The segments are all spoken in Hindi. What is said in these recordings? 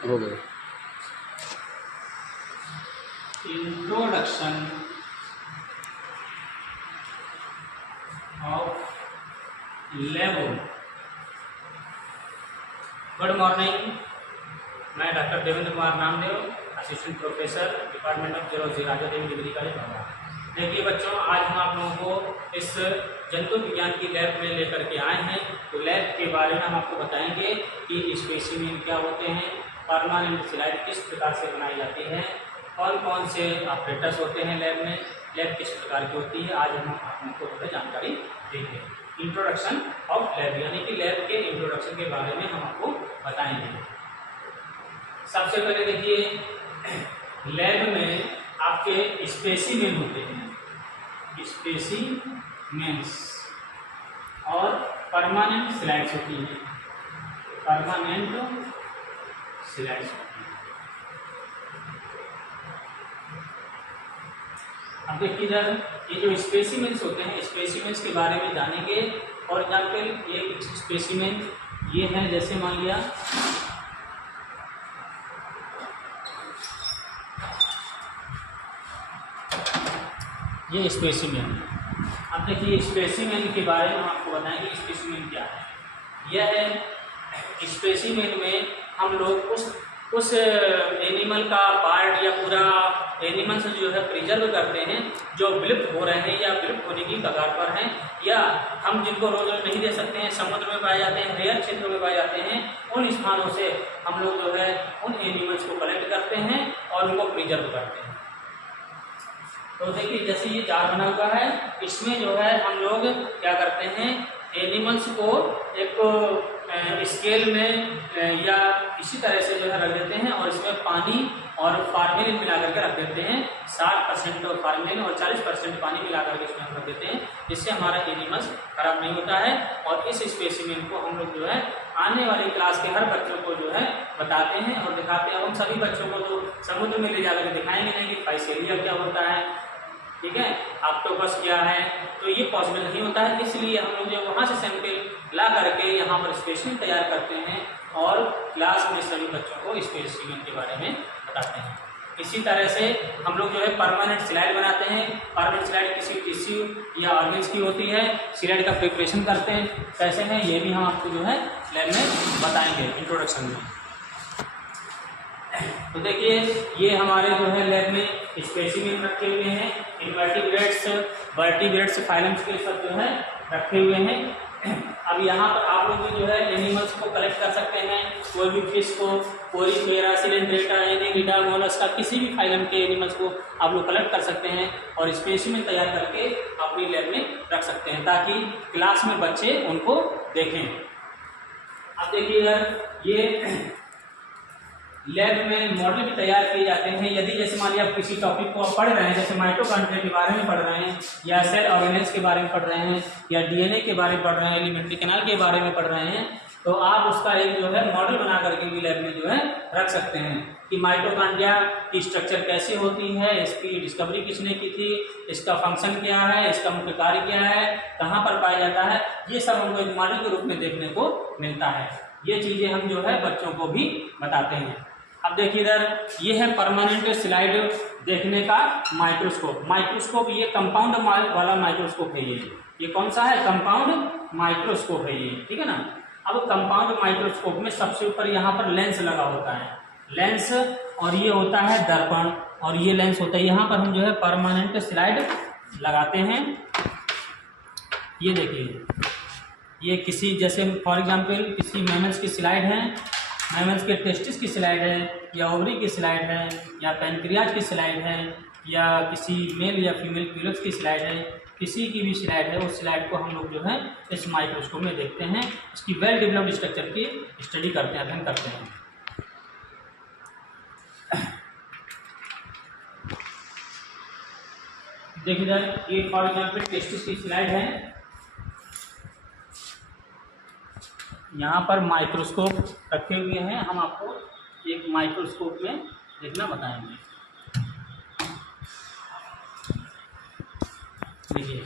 हो गए। Introduction of lab. Good morning, मैं doctor Devendra Kumar Namdev, assistant professor department of zoology, Raja Devi degree college Noida. देखिए बच्चों, आज हम आप लोगों को इस जंतु विज्ञान की लैब में लेकर के आए हैं। तो लैब के बारे में हम आपको बताएंगे कि स्पेसिमेन क्या होते हैं, परमानेंट स्लाइड किस प्रकार से बनाई जाती है, कौन कौन से ऑपरेटर्स होते हैं लैब में, लैब किस प्रकार की होती है। आज हम आपको थोड़ी जानकारी देंगे। इंट्रोडक्शन ऑफ लैब यानी कि लैब के इंट्रोडक्शन के बारे में हम आपको बताएंगे। सबसे पहले देखिए, लैब में आपके स्पेसिमेन होते हैं, स्पेसिमेंस, और परमानेंट स्लाइड्स होती हैं, परमानेंट स्लाइड्स होती हैं। अब देखिए इधर ये जो स्पेसिमेंस होते हैं, स्पेसिमेंस के बारे में जानेंगे। फॉर एग्जाम्पल एक स्पेसिमेन ये है, जैसे मान लिया ये स्पेसिमेन। अब देखिए स्पेसिमेन के बारे में हम आपको बताएंगे स्पेसिमेन क्या है। यह है स्पेसिमेन में हम लोग उस एनिमल का पार्ट या पूरा एनिमल्स जो है प्रिजर्व करते हैं जो विलुप्त हो रहे हैं या विलुप्त होने की कगार पर हैं, या हम जिनको रोज रोज नहीं दे सकते हैं, समुद्र में पाए जाते हैं, रेयर क्षेत्रों में पाए जाते हैं, उन स्थानों से हम लोग जो है उन एनिमल्स को कलेक्ट करते हैं और उनको प्रिजर्व करते हैं। तो देखिए जैसे ये जार बना हुआ है, इसमें जो है हम लोग क्या करते हैं, एनिमल्स को एक स्केल में या इसी तरह से जो है रख देते हैं और इसमें पानी और फार्मेलिन मिला करके रख देते हैं। 60% फार्मेलिन और 40% पानी मिला करके इसमें रख देते हैं, जिससे हमारा एनिमल्स खराब नहीं होता है। और इस स्पेसिमेन को हम लोग जो है आने वाली क्लास के हर बच्चों को जो है बताते हैं और दिखाते हैं। हम सभी बच्चों को तो समुद्र में ले जाकर दिखाएंगे नहीं कि फाइसेलिया क्या होता है, ठीक है, ऑक्टोपस क्या है, तो ये पॉसिबल नहीं होता है। इसलिए हम लोग जो वहाँ से सैंपल ला करके यहाँ पर स्पेसिमेन तैयार करते हैं और क्लास में सभी बच्चों को स्पेसिमेन के बारे में बताते हैं। इसी तरह से हम लोग जो है परमानेंट स्लाइड बनाते हैं। परमानेंट स्लाइड किसी टिश्यू या ऑर्गेन्स की होती है। स्लाइड का प्रिपरेशन करते हैं, कैसे हैं ये भी हम आपको जो है लैब में बताएंगे इंट्रोडक्शन में। तो देखिए ये हमारे जो है लैब में स्पेसिमेन रखे हुए हैं। इनवर्टिब्रेट्स, वर्टिब्रेट्स, फाइलम्स के सब जो है रखे हुए हैं। अब यहाँ पर आप लोग जो है एनिमल्स को कलेक्ट कर सकते हैं, कोई भी फिश को, पोरीफेरा, सिलेंड्रेटा, एनेलिडा, मोलस्का, किसी भी फाइलम के एनिमल्स को आप लोग कलेक्ट कर सकते हैं और स्पेसिमेन तैयार करके अपनी लैब में रख सकते हैं ताकि क्लास में बच्चे उनको देखें। अब देखिए ये लैब में मॉडल भी तैयार किए जाते हैं। यदि जैसे मान लिया आप किसी टॉपिक को आप पढ़ रहे हैं, जैसे माइटोकॉन्ड्रिया के बारे में पढ़ रहे हैं, या सेल ऑर्गेनेल्स के बारे में पढ़ रहे हैं, या डीएनए के बारे में पढ़ रहे हैं, एलिमेंट्री कैनाल के बारे में पढ़ रहे हैं, तो आप उसका एक जो है मॉडल बना करके भी लैब में जो है रख सकते हैं कि माइटोकॉन्ड्रिया की स्ट्रक्चर कैसे होती है, इसकी डिस्कवरी किसने की थी, इसका फंक्शन क्या है, इसका मुख्य कार्य क्या है, कहाँ पर पाया जाता है, ये सब हमको एक मॉडल के रूप में देखने को मिलता है। ये चीज़ें हम जो है बच्चों को भी बताते हैं। अब देखिए इधर ये है परमानेंट स्लाइड देखने का माइक्रोस्कोप। माइक्रोस्कोप ये कंपाउंड वाला माइक्रोस्कोप है। ये कौन सा है, कंपाउंड माइक्रोस्कोप है ये, ठीक है ना। अब कंपाउंड माइक्रोस्कोप में सबसे ऊपर यहाँ पर लेंस लगा होता है, लेंस, और ये होता है दर्पण, और ये लेंस होता है। यहाँ पर हम जो है परमानेंट स्लाइड लगाते हैं। ये देखिए ये किसी जैसे फॉर एग्जाम्पल किसी मैमल्स की स्लाइड है, मैमल्स के टेस्टिस की स्लाइड है, या ओवरी की स्लाइड है, या पैनक्रियाज की स्लाइड है, या किसी मेल या फीमेल पीलक्स की स्लाइड है, किसी की भी स्लाइड है, उस स्लाइड को हम लोग जो है इस माइक्रोस्कोप में देखते हैं, उसकी वेल डेवलप्ड स्ट्रक्चर की स्टडी करते हैं, अध्ययन करते हैं। देखिए इधर ये फॉर एग्जाम्पल टेस्टिस की स्लाइड है। यहाँ पर माइक्रोस्कोप रखे हुए हैं, हम आपको एक माइक्रोस्कोप में देखना बताएंगे। देखिए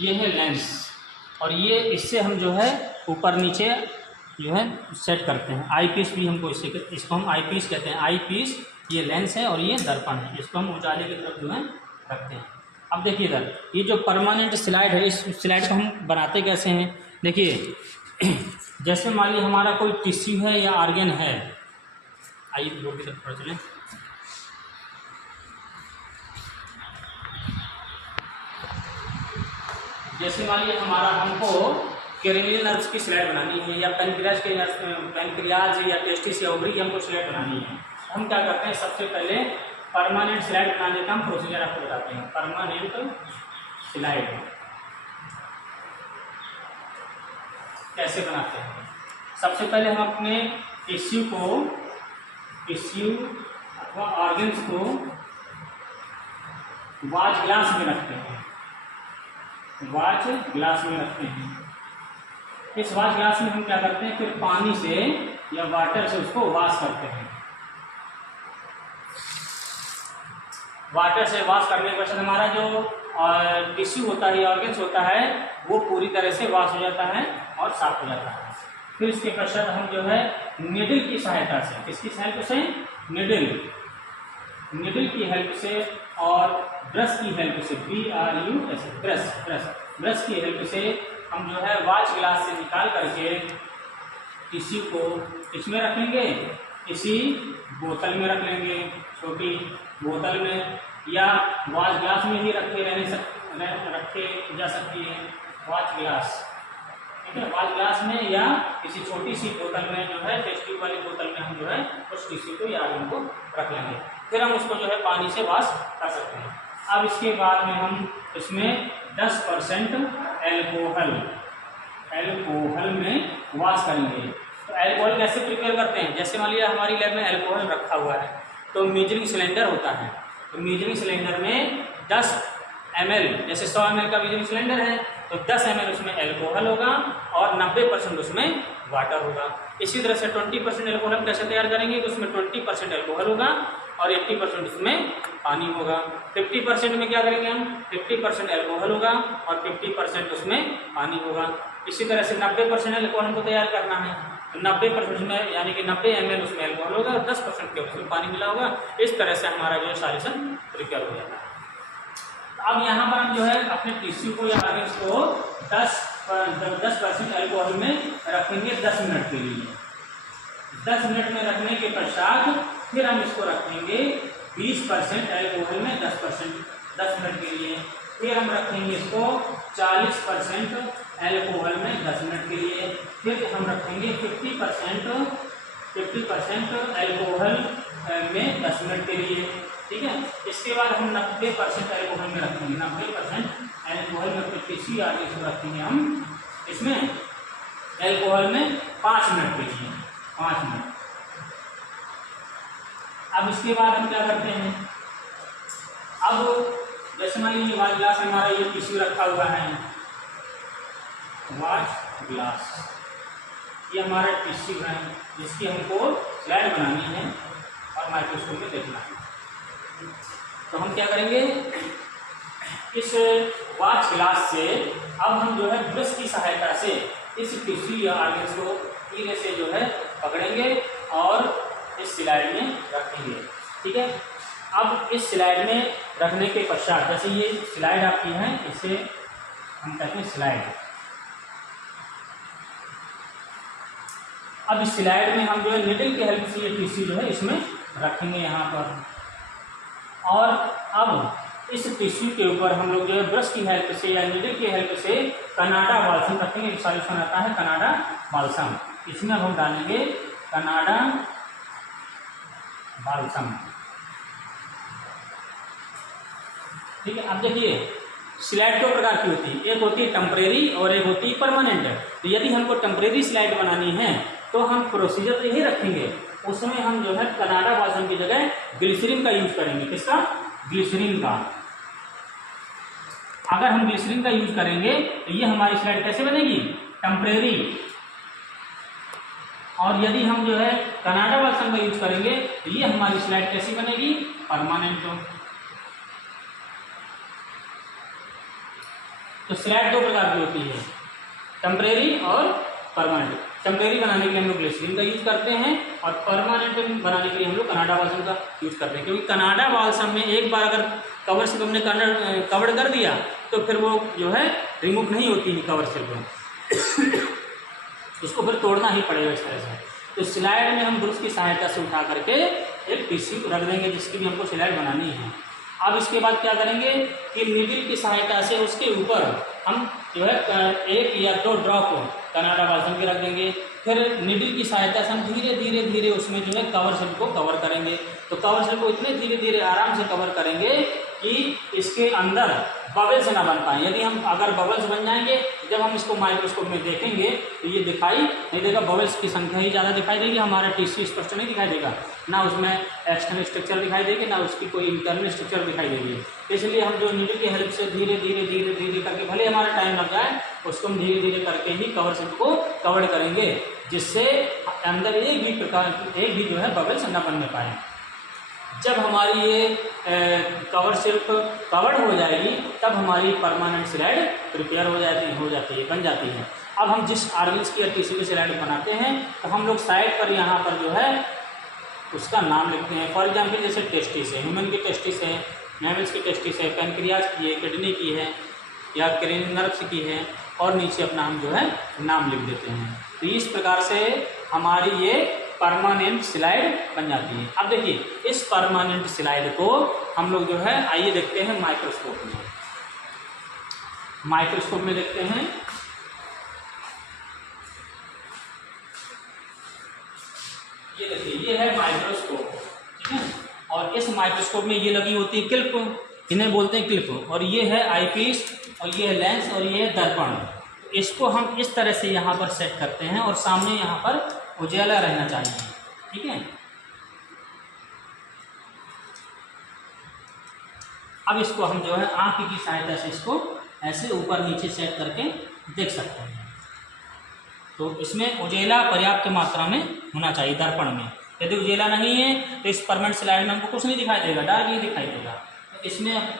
ये है लेंस, और ये इससे हम जो है ऊपर नीचे जो है सेट करते हैं। आई पीस भी हमको इसको हम आई पीस कहते हैं। आई पीस ये लेंस है और ये दर्पण है, इसको हम उजाले की तरफ जो है रखते हैं। अब देखिए इधर ये जो परमानेंट स्लाइड है, इस स्लाइड को हम बनाते कैसे हैं, देखिए जैसे मान लीजिए हमारा कोई टिश्यू है या ऑर्गन है, आइए बोर्ड की तरफ थोड़ा चलें। जैसे मान लीजिए हमको कैरेनियल नर्व्स की स्लाइड बनानी है या पैनक्रियाज के पैनक्रियाज या टेस्टिस या ओवरी की हमको स्लाइड बनानी है। हम क्या करते हैं, सबसे पहले परमानेंट स्लाइड बनाने का हम प्रोसीजर आपको बताते हैं। परमानेंट स्लाइड कैसे बनाते हैं। सबसे पहले हम अपने टिश्यू अथवा ऑर्गन्स को वाच ग्लास में रखते हैं। वाच ग्लास में रखते हैं। इस वाच ग्लास में हम क्या करते हैं, फिर पानी से या वाटर से उसको वॉश करते हैं। वाटर से वॉश करने के बाद हमारा जो टिश्यू होता है, ऑर्गन्स होता है, वो पूरी तरह से वॉश हो जाता है और साफ हो जाता है। फिर इसके पश्चात हम जो है निडल की सहायता से, किसकी हेल्प से, निडल की हेल्प से और ब्रश की हेल्प से, BRUS ब्रश की हेल्प से हम जो है वाच ग्लास से निकाल करके टिश्यू को इसमें रखेंगे, इसी बोतल में रख लेंगे, छोटी बोतल में या वाच ग्लास में ही रखे जा सकती है वाच ग्लास, ठीक है। वाच ग्लास में या किसी छोटी सी बोतल में जो है, टेस्ट ट्यूब वाली बोतल में हम जो है उस टिश्यू को या ऑर्गन को रख लेंगे। फिर हम उसको जो है पानी से वॉश कर सकते हैं। अब इसके बाद में हम इसमें 10% एल्कोहल में वॉश करेंगे। तो एल्कोहल कैसे प्रिपेयर करते हैं, जैसे मान लीजिए हमारी लैब में एल्कोहल रखा हुआ है, तो मेजरिंग सिलेंडर होता है, तो मेजरिंग सिलेंडर में 10 ml, जैसे 100 ml का मेजरिंग सिलेंडर है, तो 10 ml उसमें एल्कोहल होगा और 90% उसमें वाटर होगा। इसी तरह से 20% एल्कोहल हम कैसे तैयार करेंगे, तो उसमें 20% एल्कोहल होगा और 80% उसमें पानी होगा। 50% में क्या करेंगे हम, 50% एल्कोहल होगा और 50% उसमें पानी होगा। इसी तरह से 90% एल्कोहल हमको तैयार करना है, तो 90% में यानी कि 90 ml उसमें एल्कोहल होगा और 10% के उसमें पानी मिला होगा। इस तरह से हमारा जो है सॉल्यूशन प्रिपेयर हो जाता है। अब यहाँ पर हम जो है अपने टिश्यू को या ऑर्गन्स को 10% एल्कोहल में रखेंगे 10 मिनट के लिए। 10 मिनट में रखने के पश्चात फिर हम इसको रखेंगे 20% एल्कोहल में 10 मिनट के लिए। फिर हम रखेंगे इसको 40% एल्कोहल में 10 मिनट के लिए। फिर हम रखेंगे 50% एल्कोहल में 10 मिनट के लिए, ठीक है। इसके बाद हम 90% एल्कोहल में रखेंगे, 90% एल्कोहल में टिश्यू या इसको रखेंगे हम इसमें एल्कोहल में 5 मिनट के लिए, 5 मिनट। अब इसके बाद हम क्या करते हैं, अब जैसे मान लीजिए वाच ग्लास हमारा ये टिश्यू रखा हुआ है, वाच ग्लास ये हमारा टिश्यू है जिसकी हमको स्लाइड बनानी है और माइक्रोस्कोप में देखना है। तो हम क्या करेंगे, इस वाच ग्लास से अब हम जो है ब्रश की सहायता से इस टिश्यू या ऑर्गन्स को धीरे से जो है पकड़ेंगे और इस स्लाइड में रखेंगे, ठीक है। अब इस स्लाइड में रखने के पश्चात, जैसे ये स्लाइड आपकी है, इसे हम कहते हैं स्लाइड। अब इस स्लाइड में हम जो है निडल की हेल्प से ये टिश्यू जो है इसमें रखेंगे यहाँ पर, और अब इस टिश्यू के ऊपर हम लोग जो है ब्रश की हेल्प से या निडल की हेल्प से कनाडा बाल्सम रखेंगे। एक सॉल्यूशन आता है कनाडा बाल्सम, इसमें हम डालेंगे कनाडा बाल्सम, ठीक है। अब देखिए स्लाइड दो प्रकार की होती है, एक होती है टेम्परेरी और एक होती है परमानेंट। तो यदि हमको टेम्परेरी स्लाइड बनानी है तो हम प्रोसीजर तो यही रखेंगे, उसमें हम जो है कनाडा बाल्सम की जगह ग्लिसरीन का यूज करेंगे। किसका, ग्लिसरीन का। अगर हम ग्लिसरीन का यूज करेंगे तो ये हमारी स्लाइड कैसे बनेगी, टेम्परेरी। और यदि हम जो है कनाडा बाल्सम का यूज करेंगे तो ये हमारी स्लाइड कैसी बनेगी, परमानेंट। तो स्लाइड दो प्रकार की होती है, टेम्परेरी और परमानेंट। टेम्परेरी बनाने के लिए हम लोग ग्लिसरीन का यूज़ करते हैं और परमानेंट बनाने के लिए हम लोग कनाडा बाल्सम का यूज़ करते हैं, क्योंकि कनाडा बाल्सम में एक बार अगर कवर स्लिप हमने कवर कर दिया तो फिर वो जो है रिमूव नहीं होती है कवर स्लिप उसको फिर तोड़ना ही पड़ेगा इस तरह से। तो स्लाइड में हम ब्रश की सहायता से उठा करके एक टिश्यू रख देंगे जिसकी भी हमको स्लाइड बनानी है। अब इसके बाद क्या करेंगे कि नीडल की सहायता से उसके ऊपर हम जो है 1 या 2 ड्रॉप कनाडा बाल्सम के रख देंगे। फिर नीडल की सहायता से हम धीरे धीरे धीरे उसमें जो है कवर स्लिप को कवर करेंगे। तो कवर स्लिप को इतने धीरे धीरे आराम से कवर करेंगे कि इसके अंदर बबल्स ना बन पाए। यदि हम अगर बबल्स बन जाएंगे, जब हम इसको माइक्रोस्कोप में देखेंगे तो ये दिखाई नहीं देगा, बबल्स की संख्या ही ज़्यादा दिखाई देगी, हमारा टिश्यू स्पष्ट नहीं दिखाई देगा, ना उसमें एक्सटर्नल स्ट्रक्चर दिखाई देगी, ना उसकी कोई इंटरनल स्ट्रक्चर दिखाई देगी। इसलिए हम जो नीडल की हेल्प से धीरे धीरे धीरे धीरे करके, भले हमारा टाइम लग जाए, उसको हम धीरे धीरे करके ही कवर स्लिप को कवर करेंगे, जिससे अंदर एक भी जो है बबल्स न बनने पाए। जब हमारी ये कवर स्लिप कवर्ड हो जाएगी तब हमारी परमानेंट स्लाइड प्रिपेयर हो जाती है, बन जाती है। अब हम जिस आर्गन्स की टिश्यू की स्लाइड बनाते हैं तो हम लोग साइड पर यहाँ पर जो है उसका नाम लिखते हैं। फॉर एग्जाम्पल जैसे टेस्टिस है, ह्यूमन की टेस्टिस है, मैमल्स की टेस्टिस है, पैनक्रियाज की है, किडनी की है या क्रेनियल नर्व्स की है, और नीचे अपना हम जो है नाम लिख देते हैं। तो इस प्रकार से हमारी ये परमानेंट स्लाइड बन जाती है। अब देखिए इस परमानेंट स्लाइड को हम लोग जो है आइए देखते हैं माइक्रोस्कोप में। माइक्रोस्कोप में देखते हैं। ये देखिए ये है माइक्रोस्कोप, ठीक है। और इस माइक्रोस्कोप में ये लगी होती है क्लिप, इन्हें बोलते हैं क्लिप, और ये है आईपीस, और ये है लेंस, और ये है दर्पण। इसको हम इस तरह से यहाँ पर सेट करते हैं और सामने यहाँ पर उजाला रहना चाहिए, ठीक है। अब इसको हम जो है आंख की सहायता से इसको ऐसे ऊपर नीचे सेट करके देख सकते हैं। तो इसमें उजाला पर्याप्त मात्रा में होना चाहिए दर्पण में। यदि उजाला नहीं है तो इस परमानेंट स्लाइड में हमको कुछ नहीं दिखाई देगा, डार्क ही दिखाई देगा। तो इसमें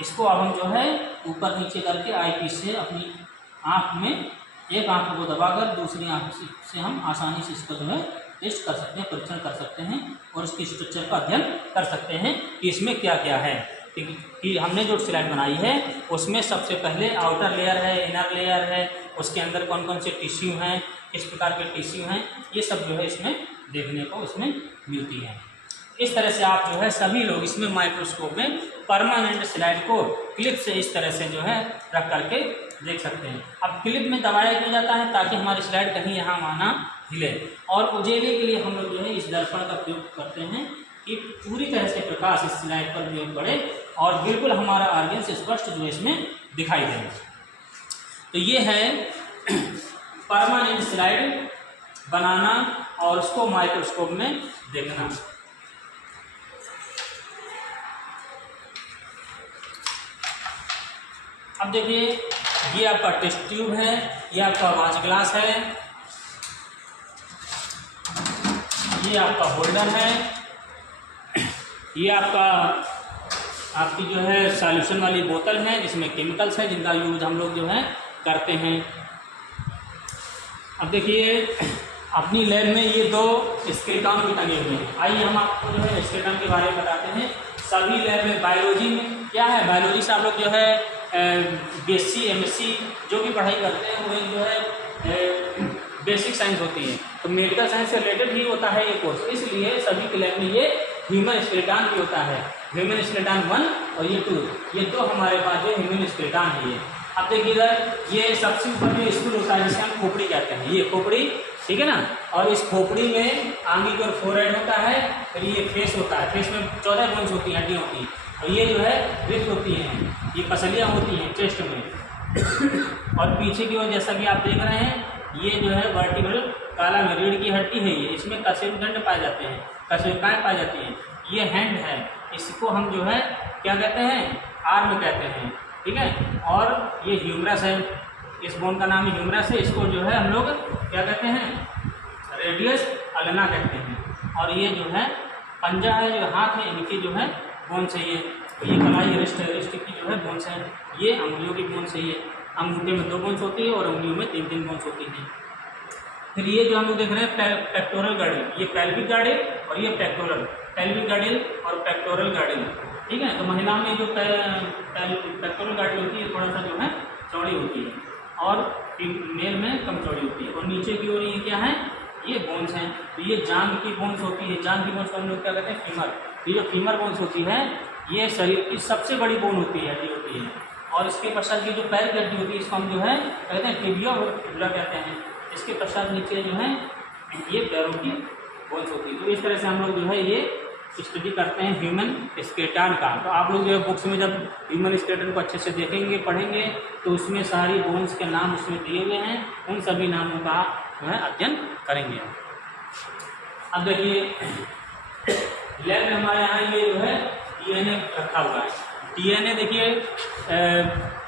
इसको अब हम जो है ऊपर नीचे करके आईपीस से अपनी आँख में एक आँख को दबाकर दूसरी आँख से हम आसानी से इसको जो है टेस्ट कर सकते हैं, परीक्षण कर सकते हैं और इसकी स्ट्रक्चर का अध्ययन कर सकते हैं कि इसमें क्या क्या है। कि हमने जो स्लाइड बनाई है उसमें सबसे पहले आउटर लेयर है, इनर लेयर है, उसके अंदर कौन कौन से टिश्यू हैं, किस प्रकार के टिश्यू हैं, ये सब जो है इसमें देखने को इसमें मिलती है। इस तरह से आप जो है सभी लोग इसमें माइक्रोस्कोप में परमानेंट स्लाइड को क्लिप से इस तरह से जो है रख करके देख सकते हैं। अब क्लिप में दबाया किया जाता है ताकि हमारी स्लाइड कहीं यहाँ वहाँ हिले, और उजाले के लिए हम लोग जो है इस दर्पण का प्रयोग करते हैं कि पूरी तरह से प्रकाश इस स्लाइड पर भी पड़े और बिल्कुल हमारा ऑर्गन से स्पष्ट जो इसमें दिखाई दे। तो ये है परमानेंट स्लाइड बनाना और उसको माइक्रोस्कोप में देखना। अब देखिए ये आपका टेस्ट ट्यूब है, ये आपका वाच ग्लास है, ये आपका होल्डर है, ये आपकी जो है सॉल्यूशन वाली बोतल है जिसमें केमिकल्स है जिनका यूज हम लोग जो है करते हैं। अब देखिए अपनी लैब में ये 2 स्केलेटन भी टंगे हुए हैं। आइए हम आपको जो है स्केलेटन के बारे में बताते हैं। सभी लैब में बायोलॉजी में क्या है, बायोलॉजी से आप लोग जो है BSc MSc जो भी पढ़ाई करते हैं वो जो है बेसिक साइंस होती है, तो मेडिकल साइंस से रिलेटेड ही होता है ये कोर्स। इसलिए सभी के लैब में ये ह्यूमन स्केलेटन भी होता है, ह्यूमन स्केलेटन 1 और ये 2, ये 2 हमारे पास जो ह्यूमन स्केलेटन है ये। अब देखिए इधर ये सबसे ऊपर जो स्कूल होता है जिसे हम खोपड़ी कहते हैं, ये खोपड़ी, ठीक है ना। और इस खोपड़ी में आगे की ओर फोरहेड होता है, फिर ये फेस होता है, फेस में 14 बोन्स होती हैं, हड्डियाँ होती हैं, और ये जो है रिब्स होती हैं, ये पसलियाँ होती हैं चेस्ट में। और पीछे की ओर जैसा कि आप देख रहे हैं ये जो है वर्टिब्रल काला में रीढ़ की हड्डी है, ये इसमें कशेरुकदंड पाए जाते हैं, कशेरुकाएँ पाई जाती हैं। ये हैंड है, इसको हम जो है क्या कहते हैं, आर्म कहते हैं, ठीक है। और ये ह्यूमरस है, इस बोन का नाम ह्यूमरस है, इसको जो है हम लोग क्या कहते हैं, रेडियस अल्ना कहते हैं। और ये जो है पंजा है, जो हाथ है, इनकी जो है बोन्स है, ये कलाई रिस्ट है, रिस्ट की जो है बोन्स है, ये अंगुलियों की बोन्स है, ये अंगूठे में 2 बोन्स होती है और उंगलियों में 3-3 बोन्स होती हैं। फिर ये जो हम लोग देख रहे हैं पेक्टोरल गार्डल, ये पेल्विक गार्डल और ये पेक्टोरल, पेल्विक गार्डल और पेक्टोरल गार्डल, ठीक है। तो महिला में जो पेक्टोरल गार्डल होती है थोड़ा सा जो है चौड़ी होती है और मेल में कम चौड़ी होती है। और नीचे की ओर ये क्या है, ये बोन्स हैं। तो ये जांघ की बोन्स होती है, जांघ की बोन्स को हम लोग क्या कहते हैं, फीमर। ये जो फीमर बोन्स होती है ये शरीर की सबसे बड़ी बोन होती है, हड्डी होती है। और इसके पश्चात की जो पैर की हड्डी होती है इसको हम जो है कहते हैं टिबिया और फिबुला कहते हैं। इसके पश्चात नीचे जो है ये पैरों की बोन्स होती है। तो इस तरह से हम लोग जो है ये स्टडी करते हैं ह्यूमन स्केलेटन का। तो आप लोग जो है बुक्स में जब ह्यूमन स्केलेटन को अच्छे से देखेंगे, पढ़ेंगे, तो उसमें सारी बोन्स के नाम उसमें दिए हुए हैं, उन सभी नामों का जो है अध्ययन करेंगे। अब देखिए लैब में हमारे यहाँ ये जो है डीएनए रखा हुआ है। डीएनए देखिए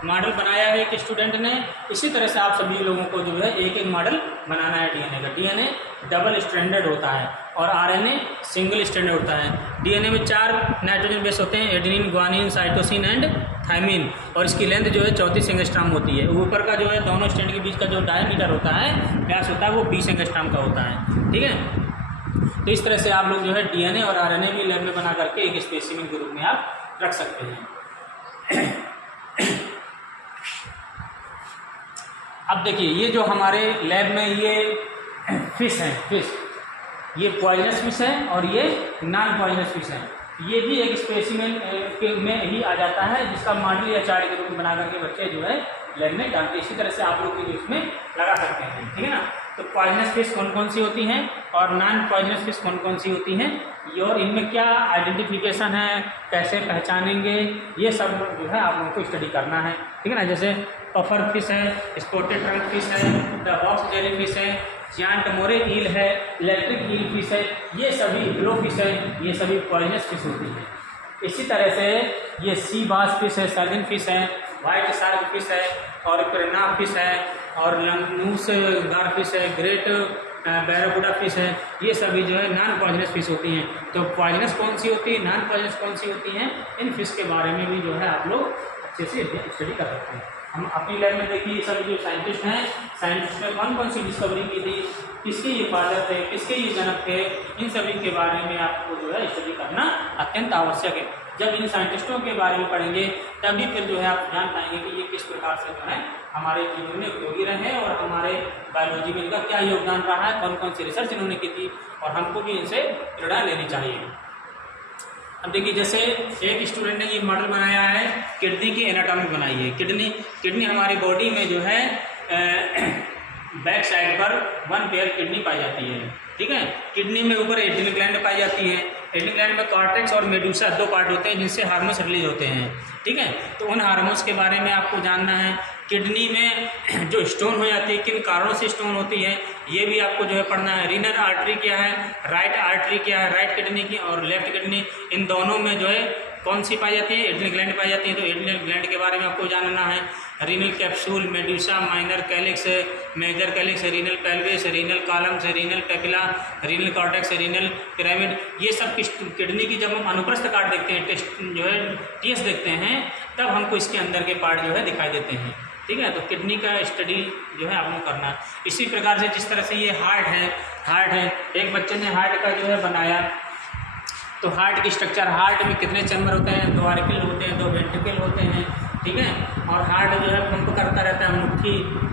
मॉडल बनाया है एक स्टूडेंट ने। इसी तरह से आप सभी लोगों को जो है एक एक मॉडल बनाना है डीएनए का। डीएनए डबल स्ट्रैंडेड होता है और आरएनए सिंगल स्ट्रैंडेड होता है। डीएनए में 4 नाइट्रोजन बेस होते हैं, adenine, guanine, cytosine and thymine. और इसकी लेंथ जो है 34 एंगस्ट्रॉम होती है। ऊपर का जो है दोनों स्ट्रैंड के बीच का जो डायमीटर होता है, व्यास होता है, वो 20 एंगस्ट्रॉम का होता है, ठीक है। तो इस तरह से आप लोग जो है डीएनए और आरएनए भी लैब में बना करके एक स्पेसिमेन के रूप में आप रख सकते हैं। अब देखिए ये जो हमारे लैब में ये फिश है, फिश ये पॉइजनस फिश है और ये नॉन पॉइजनस फिश है। ये भी एक स्पेसिमेन में ही आ जाता है, जिसका मॉडल या चार्ट के रूप में बना करके बच्चे जो है लैब में डालते हैं। इसी तरह से आप लोग भी इसमें लगा सकते हैं, ठीक है ना। तो पॉइजनस फिश कौन कौन सी होती हैं और नॉन पॉइजनस फिश कौन कौन सी होती हैं, और इनमें क्या आइडेंटिफिकेशन है, कैसे पहचानेंगे, ये सब जो है आप लोगों को स्टडी करना है, ठीक है ना। जैसे पफर फिश है, स्पॉटेड ट्रंक फिश है, द बॉक्स जेली फिश है, जियांट मोरे ईल है, इलेक्ट्रिक ईल फिश है, ये सभी ब्लो फिश है, ये सभी पॉइजनस फिश होती हैं। इसी तरह से ये सी बास फिश है, सर्जन फिश है, वाइट शार्क फिश है और क्रेना फिश है और लंगूस गार फिश है, ग्रेट बैराबुडा फिश है, ये सभी जो है नॉन पॉइजनस फिश होती हैं। तो पॉइजनस कौन सी होती है, नॉन पॉइजनस कौन सी होती हैं, इन फिश के बारे में भी जो है आप लोग अच्छे से स्टडी कर सकते हैं। हम अपनी लैब में देखिए सभी जो साइंटिस्ट हैं, साइंटिस्ट ने कौन कौन सी डिस्कवरी की थी, किसके ये फादर थे, किसके ये जनक थे, इन सभी के बारे में आपको जो है स्टडी करना अत्यंत आवश्यक है। जब इन साइंटिस्टों के बारे में पढ़ेंगे तभी फिर जो है आप जान पाएंगे कि ये किस प्रकार से जो है हमारे जीवन में उपयोगी रहे और हमारे बायोलॉजी में इनका क्या योगदान रहा है, कौन कौन सी रिसर्च इन्होंने की थी और हमको भी इनसे प्रेरणा लेनी चाहिए। अब देखिए जैसे एक स्टूडेंट ने ये मॉडल बनाया है, किडनी की एनाटॉमी बनाई है। किडनी हमारी बॉडी में जो है बैक साइड पर 1 पेयर किडनी पाई जाती है, ठीक है। किडनी में ऊपर एड्रिनल ग्लैंड पाई जाती है। एड्रिनल ग्लैंड में कॉर्टेक्स और मेडुसा 2 पार्ट होते हैं जिनसे हार्मोन्स रिलीज होते हैं, ठीक है। तो उन हार्मोन्स के बारे में आपको जानना है। किडनी में जो स्टोन हो जाती है, किन कारणों से स्टोन होती है, ये भी आपको जो है पढ़ना है। रीनल आर्टरी क्या है, राइट आर्टरी क्या है, राइट किडनी की और लेफ्ट किडनी, इन दोनों में जो है कौन सी पाई जाती है, एड्रिनल ग्लैंड पाई जाती है। तो एड्रिनल ग्लैंड के बारे में आपको जानना है। Renal capsule, medulla, minor calyx, major calyx, renal pelvis, renal columns, renal papilla, renal cortex, renal pyramid, ये सब किडनी की जब हम अनुप्रस्थ काट देखते हैं, टेस्ट जो है टीएस देखते हैं, तब हमको इसके अंदर के पार्ट जो है दिखाई देते हैं, ठीक है। तो किडनी का स्टडी जो है आपको करना है। इसी प्रकार से जिस तरह से ये हार्ट है, एक बच्चे ने हार्ट का जो है बनाया, तो हार्ट की स्ट्रक्चर, हार्ट में कितने चैम्बर होते हैं, 2 आर्टिकल होते हैं, 2 वेंट्रिकल होते हैं, ठीक है। और हार्ट जो है पंप करता रहता है,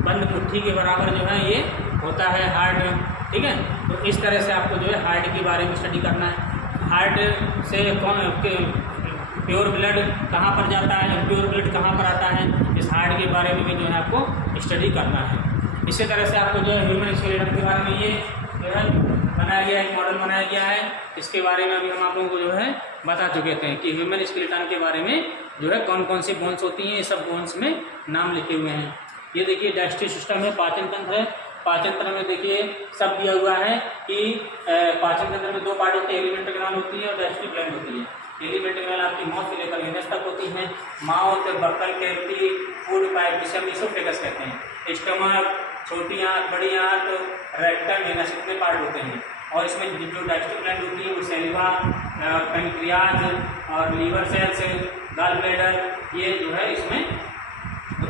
बंद मुट्ठी के बराबर जो है ये होता है हार्ट, ठीक है। तो इस तरह से आपको जो है हार्ट के बारे में स्टडी करना है। हार्ट से प्योर ब्लड कहाँ पर जाता है, इम्प्योर ब्लड कहाँ पर आता है, इस हार्ट के बारे में भी जो है आपको स्टडी करना है। इसी तरह से आपको जो है ह्यूमन स्केलेटन के बारे में ये जो है बनाया गया, एक मॉडल बनाया गया है। इसके बारे में अभी हम आप लोगों को जो है बता चुके थे कि ह्यूमन स्केलेटन के बारे में जो है कौन कौन सी बोन्स होती हैं, ये सब बोन्स में नाम लिखे हुए हैं। ये देखिए डाइजेस्टिव सिस्टम है, पाचन तंत्र है। पाचन तंत्र में देखिए सब दिया हुआ है कि पाचन तंत्र में 2 पार्ट होते हैं, एलिमेंट्री ग्लैंड होती है और डाइजेस्टिव ग्लैंड होती है। एलिमेंट्री ग्लैंड आपकी माउथ से लेकर एनस तक होती है। Mouth, buccal, cavity, food pipe, जिसे हम इसोफेगस कहते हैं। स्टमक, छोटी आंत, बड़ी आंत, रेक्टम, एनस, इतने पार्ट होते हैं। और इसमें जो डाइजेस्टिव ग्लैंड होती है वो सेलिवा, पैंक्रियाज और लीवर सेल्स, गॉल ब्लैडर, ये जो है इसमें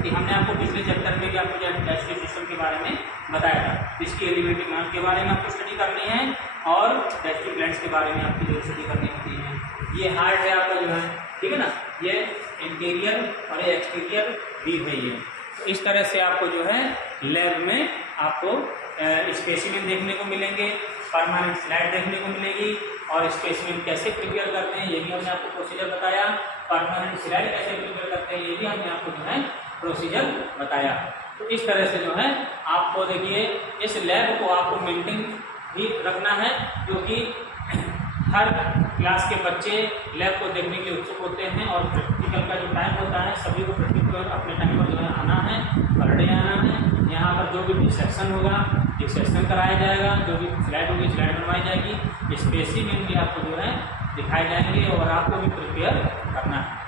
सकती है। हमने आपको पिछले चैप्टर में भी आपको डाइजेस्टिव सिस्टम के बारे में बताया था। इसकी एलिमेंट्री ग्लैंड के बारे में आपको स्टडी करनी है और डाइजेस्टिव ग्लैंड्स के बारे में आपकी जो स्टडी करनी होती है। ये हार्ट है आपका जो है, ठीक है ना, ये इंटीरियर और ये एक्सटीरियर रीढ़ है ये। तो इस तरह से आपको जो है लैब में आपको स्पेसिमेन देखने को मिलेंगे, परमानेंट स्लाइड देखने को मिलेगी और स्पेसिमेन कैसे प्रिपेयर करते हैं ये भी हमने आपको प्रोसीजर बताया। परमानेंट स्लाइड कैसे प्रिपेयर करते हैं ये भी हमने आपको जो है प्रोसीजर बताया। तो इस तरह से जो है आपको देखिए इस लैब को आपको मेंटेन भी रखना है, क्योंकि हर क्लास के बच्चे लैब को देखने के लिए उत्सुक होते हैं और प्रैक्टिकल का जो टाइम होता है सभी को प्रैक्टिकल अपने टाइम पर जो है आना है, पर डे आना है। यहाँ पर जो भी डिसेक्शन होगा डिसेक्शन कराया जाएगा, जो भी स्लाइड होगी स्लाइड बनवाई जाएगी, स्पेसिमेन भी आपको जो है दिखाए जाएंगे और आपको भी प्रिपेयर करना है।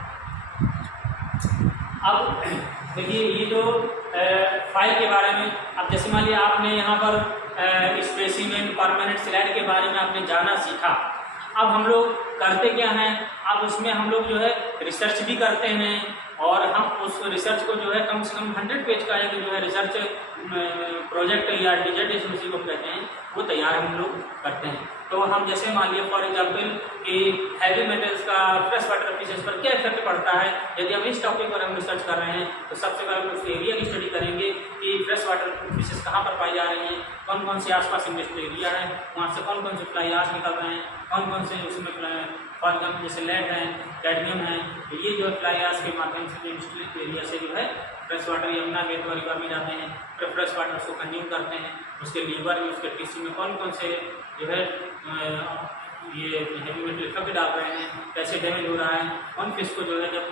अब देखिए ये जो फाइल के बारे में, अब जैसे मान लिया आपने यहाँ पर स्पेसिमेन परमानेंट स्लाइड के बारे में आपने जाना सीखा। अब हम लोग करते क्या हैं, अब उसमें हम लोग जो है रिसर्च भी करते हैं और हम उस रिसर्च को जो है कम से कम 100 पेज का एक जो है रिसर्च प्रोजेक्ट या डिजर्टेशन उसी को कहते हैं वो तैयार हम लोग करते हैं। तो हम जैसे मान लिया फॉर एग्जांपल कि हैवी मेटल्स का फ्रेश वाटर फिशेस पर क्या इफेक्ट पड़ता है, यदि हम इस टॉपिक पर हम रिसर्च कर रहे हैं तो सबसे पहले उस एरिया की स्टडी करेंगे कि फ्रेश वाटर फिशेस कहाँ पर पाई जा रही हैं, कौन कौन से आसपास इंडस्ट्रियल एरिया है, वहाँ से कौन कौन से फ्लाई एश निकल रहे हैं, कौन कौन से उसमें फॉर एग्जाम्पल जैसे लेड है, कैडमियम है, तो ये जो है फ्लाई एश के माध्यम से इंडस्ट्रियल एरिया से जो है fresh water Yamuna Betwa river में जाते हैं, फिर फ्रेश वाटर उसको कंज्यूम करते हैं, उसके लीवर में उसके टिश्यू में कौन कौन से जो है ये हेवी मेटल इफेक्ट डाल रहे हैं, कैसे डैमेज हो रहा है, कौन फिश को जो है जब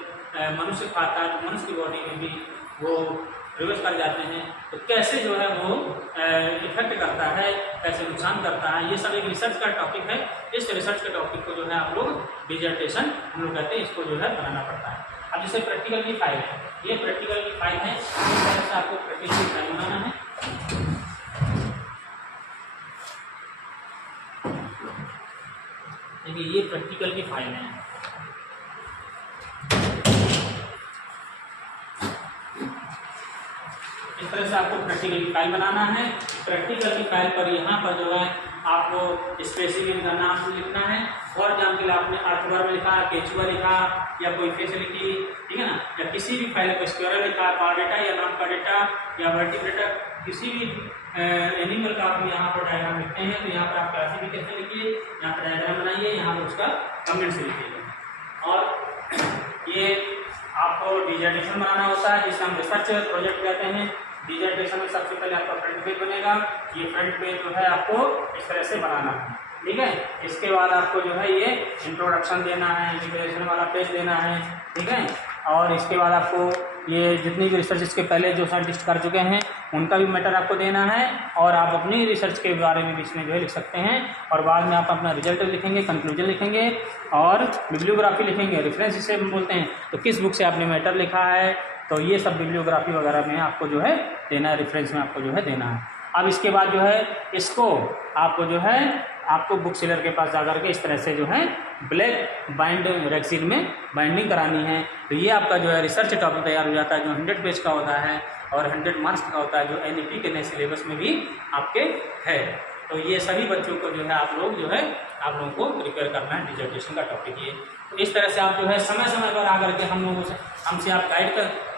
मनुष्य खाता है तो मनुष्य की बॉडी में भी वो रिवर्स कर जाते हैं, तो कैसे जो है वो इफेक्ट करता है, कैसे नुकसान करता है, ये सब एक रिसर्च का टॉपिक है। इस रिसर्च के टॉपिक को जो है आप लोग डिजर्टेशन हम लोग कहते हैं, इसको जो है बनाना पड़ता है। अब जैसे प्रैक्टिकल की फाइल है, ये प्रैक्टिकल की फाइल है, इस तरह से आपको प्रैक्टिकल की फाइल बनाना है। देखिए ये प्रैक्टिकल की फाइल है, इस तरह से आपको प्रैक्टिकल की फाइल बनाना है। प्रैक्टिकल की फाइल पर यहाँ पर जो है आपको स्पेसिमेन का नाम लिखना है। फॉर एग्जाम्पल आपने अर्थवर्म लिखा, केचुआ लिखा या कोई फिश लिखी, ठीक है ना, या किसी भी फाइल पर स्क्वायरल लिखा, कॉर्डेटा या नॉन कॉर्डेटा या वर्टिब्रेटा, किसी भी एनिमल का आप यहाँ पर डायग्राम लिखते हैं तो यहाँ पर आप क्लासिफिकेशन लिखिए, यहाँ पर डायग्राम बनाइए, यहाँ पर उसका कमेंट से लिखिएगा। और ये आपको डिजर्टेशन बनाना होता है जिसे हम रिसर्च प्रोजेक्ट कहते हैं। डिजर्टेशन में सबसे पहले आपका फ्रंट पेज बनेगा, ये फ्रंट पेज जो है आपको इस तरह से बनाना है, ठीक है। इसके बाद आपको जो है ये इंट्रोडक्शन देना है, इंट्रोडक्शन वाला पेज देना है, ठीक है। और इसके बाद आपको ये जितनी भी रिसर्च इसके पहले जो साइंटिस्ट कर चुके हैं उनका भी मैटर आपको देना है और आप अपनी रिसर्च के बारे में भी इसमें जो है लिख सकते हैं। और बाद में आप अपना रिजल्ट लिखेंगे, कंक्लूजन लिखेंगे और बिब्लियोग्राफी लिखेंगे, रेफरेंस जिसे हम बोलते हैं, तो किस बुक से आपने मैटर लिखा है, तो ये सब बिब्लियोग्राफी वगैरह में आपको जो है देना है, रेफरेंस में आपको जो है देना है। अब इसके बाद जो है इसको आपको जो है आपको बुक सेलर के पास जाकर के इस तरह से जो है ब्लैक बाइंड रेक्सिन में बाइंडिंग करानी है। तो ये आपका जो है रिसर्च टॉपिक तैयार हो जाता है जो 100 पेज का होता है और 100 मार्क्स का होता है, जो NEP के नए सिलेबस में भी आपके है। तो ये सभी बच्चों को जो है आप लोगों को प्रिपेयर करना है डिजर्टेशन का टॉपिक ये। तो इस तरह से आप जो है समय समय पर आकर के हम लोगों से हमसे आप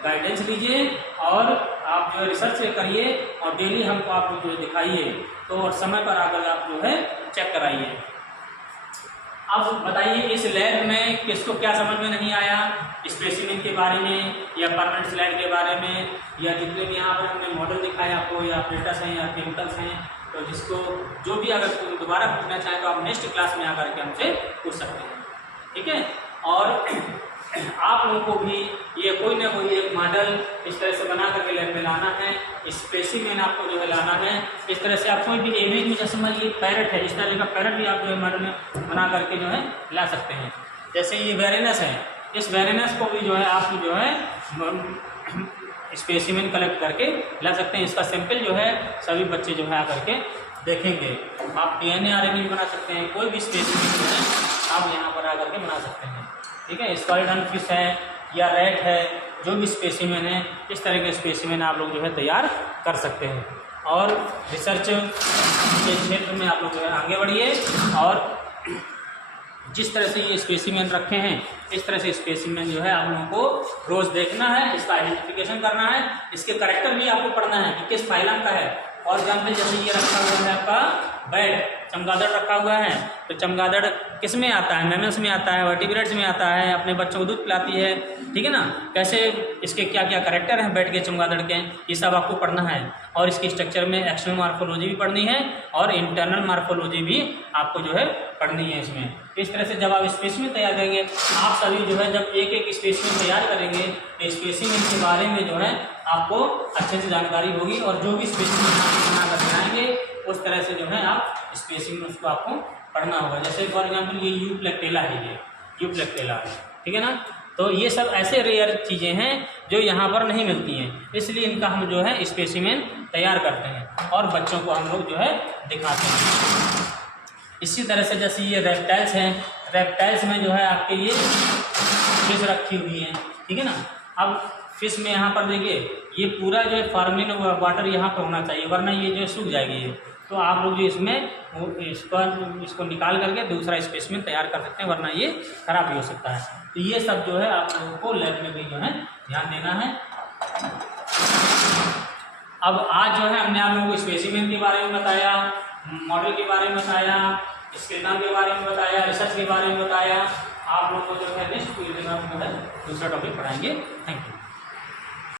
गाइडेंस लीजिए और आप जो है रिसर्च करिए और डेली हमको आप लोग जो है दिखाइए, तो और समय पर आकर आप जो है चेक कराइए। अब बताइए इस लैब में किसको क्या समझ में नहीं आया, स्पेसिमेन के बारे में या परमानेंट स्लाइड के बारे में या जितने भी यहाँ पर हमने मॉडल दिखाया आपको या ऑपरेटर्स हैं या केमिकल्स हैं, तो जिसको जो भी अगर दोबारा पूछना चाहें तो आप नेक्स्ट क्लास में आकर के हमसे पूछ सकते हैं, ठीक है। और आप लोगों को भी ये कोई ना कोई एक मॉडल इस तरह से बना करके लैब में लाना है, स्पेसिमेन आपको जो है लाना है। इस तरह से आप कोई भी इमेज में जैसे मान लीजिए पैरट है, इस तरह का पैरट भी आप जो है मॉडल में बना करके जो है ला सकते हैं। जैसे ये वेरेनस है, इस वेरेनस को भी जो है आप जो है स्पेसिमेन कलेक्ट करके ला सकते हैं। इसका सैंपल जो है सभी बच्चे जो है आकर के देखेंगे। आप DNA RNA भी बना सकते हैं, कोई भी स्पेसिमेन जो है आप यहाँ पर आकर के बना सकते हैं, ठीक है। स्क्वालिडन फिश है या रैट है, जो भी स्पेसिमेन है इस तरह के स्पेसिमेन आप लोग जो है तैयार कर सकते हैं। और रिसर्च के क्षेत्र में आप लोग जो है आगे बढ़िए और जिस तरह से ये स्पेसिमेन रखे हैं इस तरह से स्पेसिमेन जो है आप लोगों को रोज़ देखना है, इसका आइडेंटिफिकेशन करना है, इसके कैरेक्टर भी आपको पढ़ना है कि किस फाइलम का है। और एग्जाम्पल जैसे ये रखा हुआ है आपका बैट, चमगादड़ रखा हुआ है, तो चमगादड़ किस में आता है, मैमल्स में आता है, वर्टिब्रेट्स में आता है, अपने बच्चों को दूध पिलाती है, ठीक है ना। कैसे इसके क्या क्या कैरेक्टर हैं बैट के, चमगादड़ के, ये सब आपको पढ़ना है। और इसकी स्ट्रक्चर में एक्सटर्नल मार्फोलॉजी भी पढ़नी है और इंटरनल मार्फोलॉजी भी आपको जो है पढ़नी है इसमें। इस तरह से जब आप स्पेसिमेन तैयार करेंगे, आप सभी जो है जब एक एक स्पेसिमेन तैयार करेंगे तो स्पेसिमेन के बारे में जो है आपको अच्छे से जानकारी होगी और जो भी स्पेसिमेन बना कर बनाएंगे उस तरह से जो है आप स्पेसिमेन उसको आपको पढ़ना होगा। जैसे फॉर एग्जांपल ये यूप्लेक्टेला है, ये यूप्लेक्टेला है, ठीक है ना। तो ये सब ऐसे रेयर चीज़ें हैं जो यहाँ पर नहीं मिलती हैं, इसलिए इनका हम जो है स्पेसिमेन तैयार करते हैं और बच्चों को हम लोग जो है दिखाते हैं। इसी तरह से जैसे ये रेप्टाइल्स हैं, रेप्टाइल्स में जो है आपके ये फिश रखी हुई है, ठीक है ना। अब फिश में यहाँ पर देखिए ये पूरा जो है फार्मिन वाटर यहाँ पर होना चाहिए, वरना ये जो सूख जाएगी ये। तो आप लोग जो इसमें इसको निकाल करके दूसरा स्पेसिमेन तैयार कर सकते हैं, वरना ये खराब भी हो सकता है। तो ये सब जो है आप लोगों को लैब में भी जो है ध्यान देना है। अब आज जो है हमने आप लोगों को स्पेसिमेन के बारे में बताया, मॉडल के बारे में बताया, स्केलर के बारे में बताया, रिसर्च के बारे में बताया। आप लोग को जो है नेक्स्ट वीडियो में हम जो है दूसरा टॉपिक पढ़ाएंगे। Thank you.